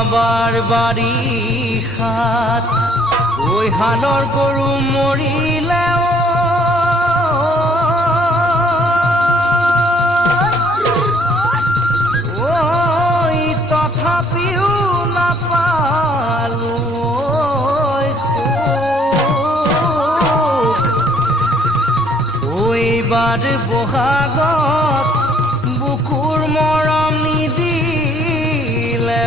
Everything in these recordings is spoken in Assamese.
আবাৰ বাৰিষাত ঐ হালৰ গৰু মৰিলে তথাপিও নাপালো এইবাৰ বহাগত বুকুৰ মৰম নিদিলে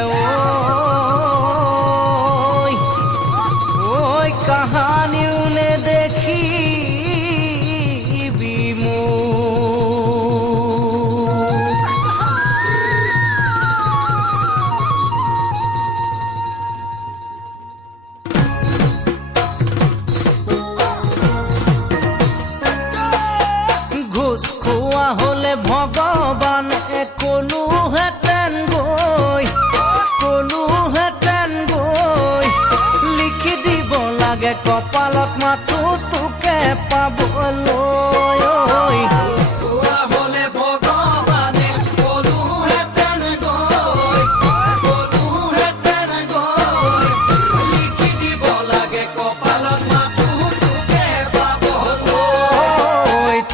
ঐ কাহানিও নেদেখি হলে ভগৱান কলোহেঁতেন গৈ লিখি দিব লাগে কপালত মাথো তোকে পাবলৈ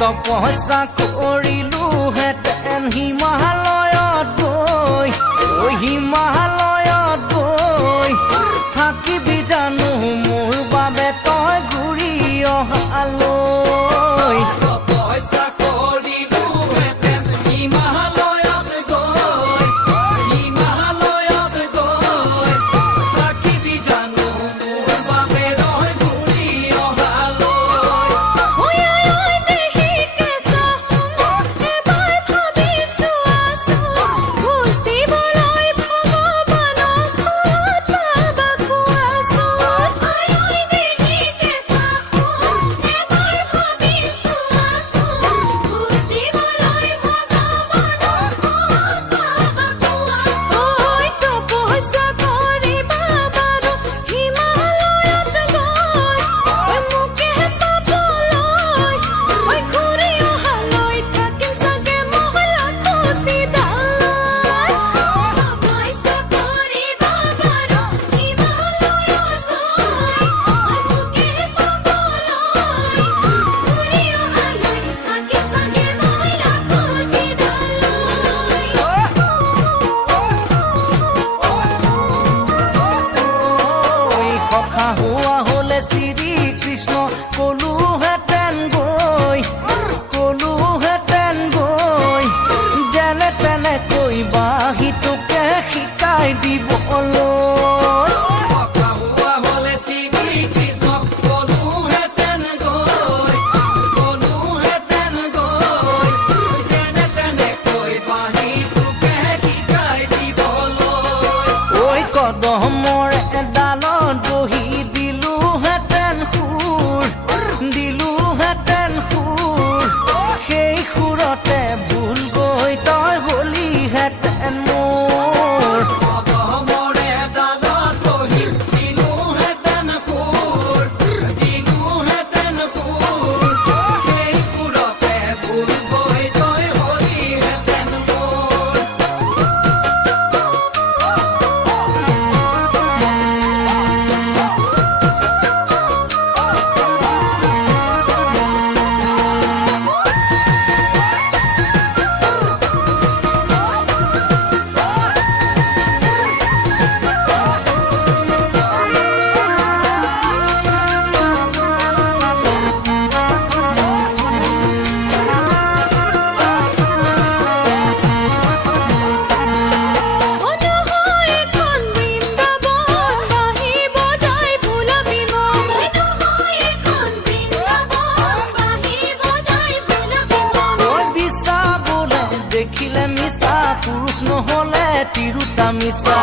তপস্যা কৰিলোহেঁতেন হিমালয়ত গৈ থাকিবি জানো মোৰ বাবে তই ঘূৰি অহালৈ তপস্যা কৰিলোহেঁতেন হিমালয়ত গৈ থাকিবি জানো মোৰ বাবে তই ঘূৰি হোৱা হলে শ্ৰীকৃষ্ণ কলোহেঁতেন গৈ যেনে তেনেকৈ বাঁহীটোকে শিকাই দিবলৈ কদমৰ এডালত বহি দিলোহেঁতেন সুৰ সেই সুৰতে ভুল গৈ তই হলিহেঁতেন মোৰ কদমৰ এডালত বহি দিলোহেঁতেন সুৰ সেই সুৰতে ভুল গৈ তই হলিহেঁতেন মোৰ দেখিলে মিছা পুৰুষ নহলে তিৰোতা মিছা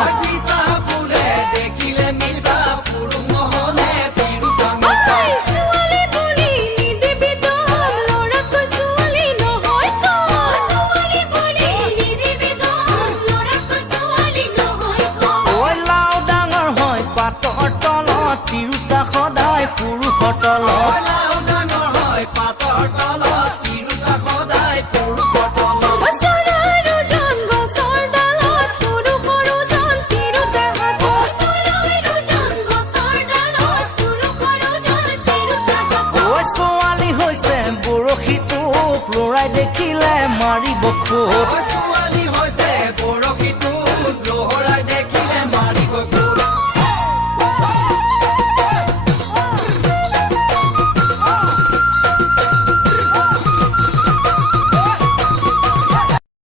বোলে দেখিলে মিছা পুৰুষ নহলে তিৰোতা মিছা ছোৱালী বুলি নিদিবি দম ল'ৰাকৈ ছোৱালী নহয় ছোৱালী বুলি নিদিবি দম ল'ৰাকৈ ছোৱালী নহয় ঐ লাও ডাঙৰ হয় পাতৰ তলত তিৰোতা সদায় পুৰুষৰ তলত লাও ডাঙৰ হয় পাতৰ তলত তিৰোতা সদায় পুৰুষৰ তলত দেখিলে মাৰিব খোট